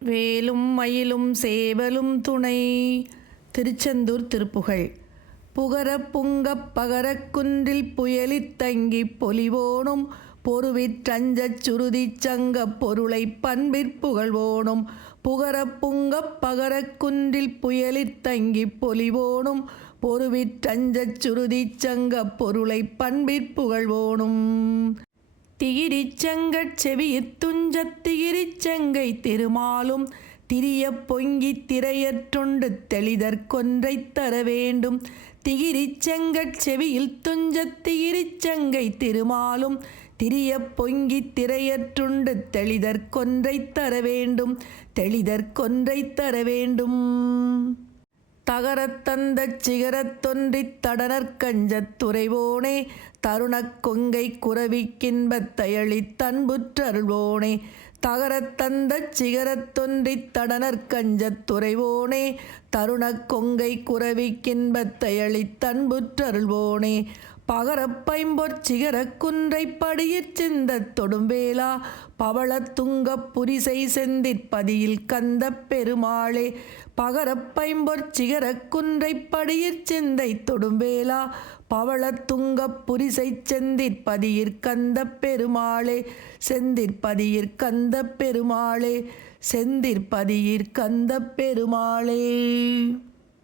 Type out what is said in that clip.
வேலும் மயிலும் சேவலும் துணை. திருச்செந்தூர் திருப்புகழ். புகரப் புங்கப் பகரக் குன்றில் புயலித் தங்கிப் பொலிவோனும் பொருவிற்றஞ்சச் சுருதிச் சங்கப் பொருளைப் பண்பிற் புகழ்வோனும். புகரப் புங்கப் பகரக் குன்றில் புயலித் தங்கிப் பொலிவோனும் பொருவிற்றஞ்சச் சுருதிச் சங்கப் பொருளைப் பண்பிற் புகழ்வோனும். திகிரிச் செங்கட் செவியித் துஞ்சத் திகிரிச் செங்கை திருமாலும் திரியப் பொங்கித் திரையற்றொண்டு தெளிதற் கொன்றைத் தர வேண்டும். திகிரிச் செங்கட் செவியில் துஞ்சத் திகிரிச் செங்கை திருமாலும் திரியப் பொங்கித் திரையற்றுண்டு தெளிதற் கொன்றைத் தர வேண்டும். தெளிதற் கொன்றைத் தர வேண்டும். தகரத் தந்தச் சிகரத் தொன்றித் தடனற் கஞ்சத் துறைவோனே தருணக் கொங்கை குரவிக்கின்பத் தயளித் தன்புற்றருள்வோனே. தகரத் தந்தச் சிகரத் தொன்றித் தடனற் கஞ்சத் துறைவோனே தருணக் கொங்கை குரவிக்கின்பத் தயளித் தன்புற்றருள்வோனே. பகரப் பைம்பொற் சிகரக் குன்றைப் படியிற் சிந்தத் தொடும்வேலா பவளத் துங்கப் புரிசை செந்திற் பதியில் கந்தப் பெருமாளே. பகரப் பைம்பொற் சிகரக் குன்றைப் படியிற் சிந்தை தொடும்வேலா பவளத் துங்கப் புரிசைச் செந்திற் பதியிற் கந்தப் பெருமாளே. செந்திற் பதியிற் கந்தப் பெருமாளே. செந்திற் பதியிற் கந்தப் பெருமாளே.